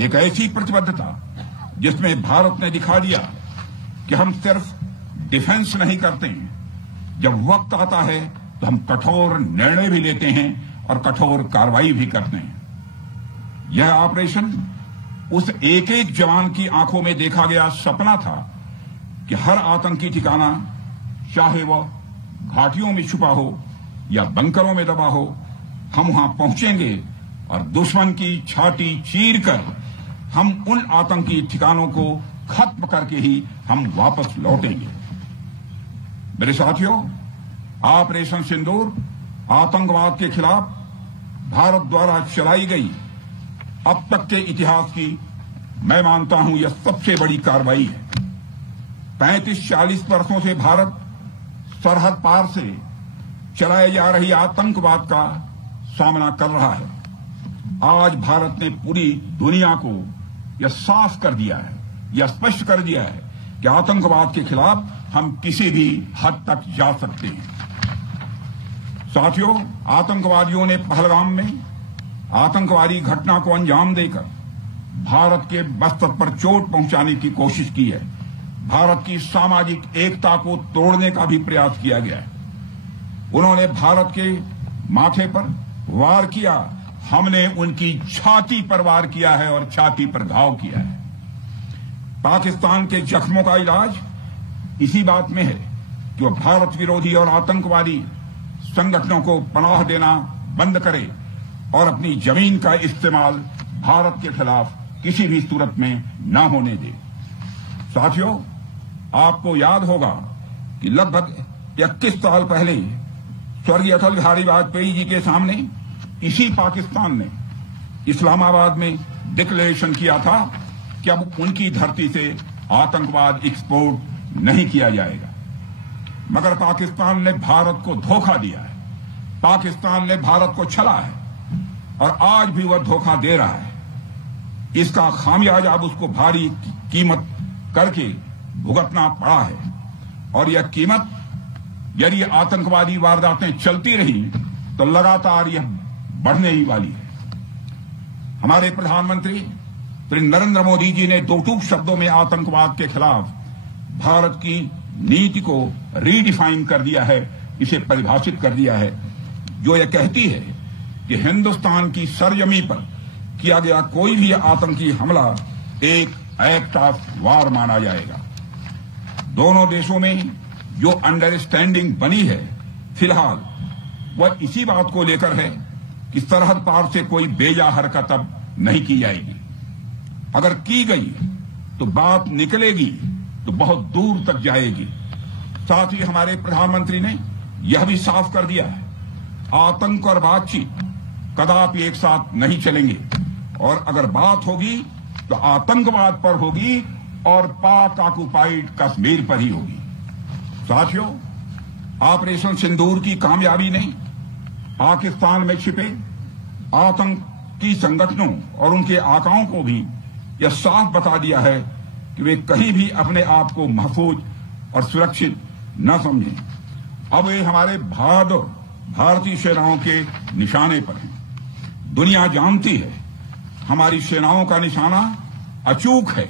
एक ऐसी प्रतिबद्धता जिसमें भारत ने दिखा दिया कि हम सिर्फ डिफेंस नहीं करते हैं, जब वक्त आता है तो हम कठोर निर्णय भी लेते हैं और कठोर कार्रवाई भी करते हैं। यह ऑपरेशन उस एक एक जवान की आंखों में देखा गया सपना था कि हर आतंकी ठिकाना, चाहे वह घाटियों में छुपा हो या बंकरों में दबा हो, हम वहां पहुंचेंगे और दुश्मन की छाती चीरकर हम उन आतंकी ठिकानों को खत्म करके ही हम वापस लौटेंगे। मेरे साथियों, ऑपरेशन सिंदूर आतंकवाद के खिलाफ भारत द्वारा चलाई गई अब तक के इतिहास की, मैं मानता हूं, यह सबसे बड़ी कार्रवाई है। 35-40 वर्षों से भारत सरहद पार से चलाए जा रही आतंकवाद का सामना कर रहा है। आज भारत ने पूरी दुनिया को यह साफ कर दिया है, यह स्पष्ट कर दिया है कि आतंकवाद के खिलाफ हम किसी भी हद तक जा सकते हैं। साथियों, आतंकवादियों ने पहलगाम में आतंकवादी घटना को अंजाम देकर भारत के मस्तक पर चोट पहुंचाने की कोशिश की है। भारत की सामाजिक एकता को तोड़ने का भी प्रयास किया गया है। उन्होंने भारत के माथे पर वार किया, हमने उनकी छाती पर वार किया है और छाती पर घाव किया है। पाकिस्तान के जख्मों का इलाज इसी बात में है कि वह भारत विरोधी और आतंकवादी संगठनों को पनाह देना बंद करे और अपनी जमीन का इस्तेमाल भारत के खिलाफ किसी भी सूरत में न होने दे। साथियों, आपको याद होगा कि लगभग 21 साल पहले स्वर्गीय अटल बिहारी वाजपेयी जी के सामने इसी पाकिस्तान ने इस्लामाबाद में डिक्लेरेशन किया था कि अब उनकी धरती से आतंकवाद एक्सपोर्ट नहीं किया जाएगा। मगर पाकिस्तान ने भारत को धोखा दिया है, पाकिस्तान ने भारत को छला है और आज भी वह धोखा दे रहा है। इसका खामियाजा अब उसको भारी कीमत करके भुगतना पड़ा है और यह कीमत, यदि आतंकवादी वारदातें चलती रही तो लगातार यह बढ़ने ही वाली है। हमारे प्रधानमंत्री श्री नरेंद्र मोदी जी ने दो टूक शब्दों में आतंकवाद के खिलाफ भारत की नीति को रीडिफाइन कर दिया है, इसे परिभाषित कर दिया है, जो यह कहती है कि हिंदुस्तान की सरजमी पर किया गया कोई भी आतंकी हमला एक एक्ट ऑफ वार माना जाएगा। दोनों देशों में जो अंडरस्टैंडिंग बनी है फिलहाल वह इसी बात को लेकर है कि सरहद पार से कोई बेजा हरकत अब नहीं की जाएगी। अगर की गई तो बात निकलेगी तो बहुत दूर तक जाएगी। साथ ही हमारे प्रधानमंत्री ने यह भी साफ कर दिया है, आतंक और बातचीत कदापि एक साथ नहीं चलेंगे और अगर बात होगी तो आतंकवाद पर होगी और पाक ऑक्युपाइड कश्मीर पर ही होगी। साथियों, ऑपरेशन सिंदूर की कामयाबी ने पाकिस्तान में छिपे आतंकी संगठनों और उनके आकाओं को भी यह साफ बता दिया है कि वे कहीं भी अपने आप को महफूज और सुरक्षित न समझें। अब वे हमारे बहादुर भारतीय सेनाओं के निशाने पर हैं। दुनिया जानती है हमारी सेनाओं का निशाना अचूक है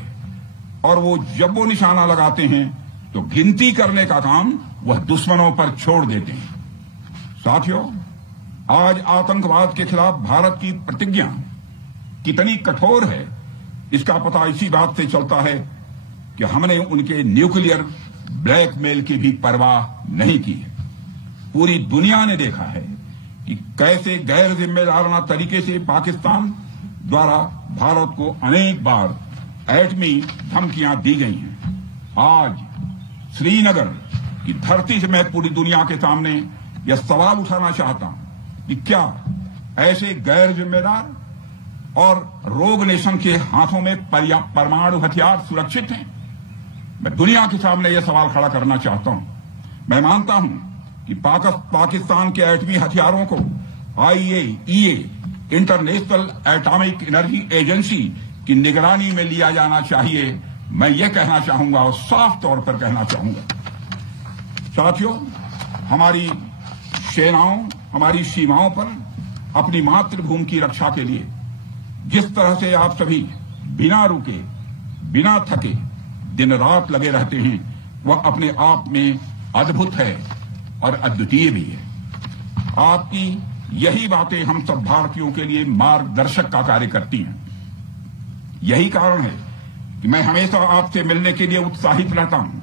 और वो जब वो निशाना लगाते हैं तो गिनती करने का काम वह दुश्मनों पर छोड़ देते हैं। साथियों, आज आतंकवाद के खिलाफ भारत की प्रतिज्ञा कितनी कठोर है इसका पता इसी बात से चलता है कि हमने उनके न्यूक्लियर ब्लैकमेल की भी परवाह नहीं की है। पूरी दुनिया ने देखा है कि कैसे गैर जिम्मेदाराना तरीके से पाकिस्तान द्वारा भारत को अनेक बार एटमी धमकियां दी गई हैं। आज श्रीनगर की धरती से मैं पूरी दुनिया के सामने यह सवाल उठाना चाहता हूं कि क्या ऐसे गैर जिम्मेदार और रोग नेशन के हाथों में परमाणु हथियार सुरक्षित हैं? मैं दुनिया के सामने यह सवाल खड़ा करना चाहता हूं। मैं मानता हूं कि पाकिस्तान के एटमी हथियारों को IAEA international atomic energy agency की निगरानी में लिया जाना चाहिए। मैं ये कहना चाहूंगा और साफ तौर पर कहना चाहूंगा। साथियों, हमारी सेनाओं हमारी सीमाओं पर अपनी मातृभूमि की रक्षा के लिए जिस तरह से आप सभी बिना रुके, बिना थके दिन रात लगे रहते हैं, वह अपने आप में अद्भुत है और अद्वितीय भी है। आपकी यही बातें हम सब भारतीयों के लिए मार्गदर्शक का कार्य करती हैं। यही कारण है कि मैं हमेशा आपसे मिलने के लिए उत्साहित रहता हूं,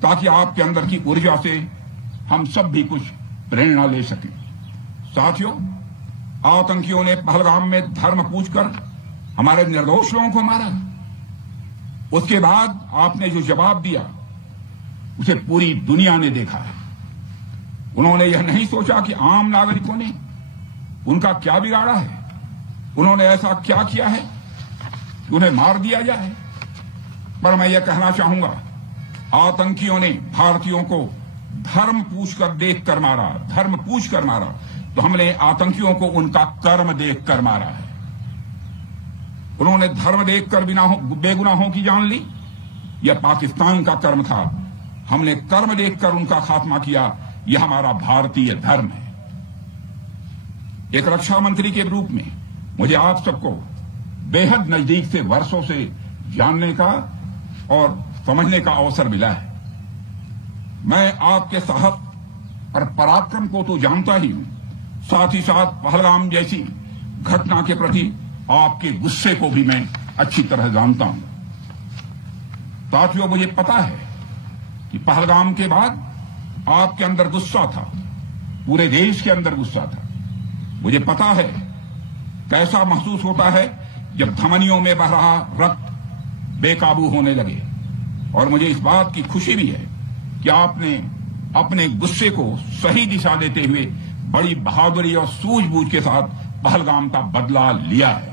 ताकि आपके अंदर की ऊर्जा से हम सब भी कुछ प्रेरणा ले सकें। साथियों, आतंकियों ने पहलगाम में धर्म पूछकर हमारे निर्दोष लोगों को मारा। उसके बाद आपने जो जवाब दिया उसे पूरी दुनिया ने देखा है। उन्होंने यह नहीं सोचा कि आम नागरिकों ने उनका क्या बिगाड़ा है, उन्होंने ऐसा क्या किया है कि उन्हें मार दिया जाए। पर मैं यह कहना चाहूंगा, आतंकियों ने भारतीयों को धर्म पूछकर देखकर मारा, धर्म पूछकर मारा, तो हमने आतंकियों को उनका कर्म देखकर मारा है। उन्होंने धर्म देखकर बेगुनाहों की जान ली, यह पाकिस्तान का कर्म था। हमने कर्म देखकर उनका खात्मा किया, यह हमारा भारतीय धर्म है। एक रक्षा मंत्री के रूप में मुझे आप सबको बेहद नजदीक से वर्षों से जानने का और समझने का अवसर मिला है। मैं आपके साहस और पराक्रम को तो जानता ही हूं, साथ ही साथ पहलगाम जैसी घटना के प्रति आपके गुस्से को भी मैं अच्छी तरह जानता हूं। साथियों, मुझे पता है कि पहलगाम के बाद आपके अंदर गुस्सा था, पूरे देश के अंदर गुस्सा था। मुझे पता है कैसा महसूस होता है जब धमनियों में बह रहा रक्त बेकाबू होने लगे, और मुझे इस बात की खुशी भी है कि आपने अपने गुस्से को सही दिशा देते हुए बड़ी बहादुरी और सूझबूझ के साथ पहलगाम का बदला लिया है।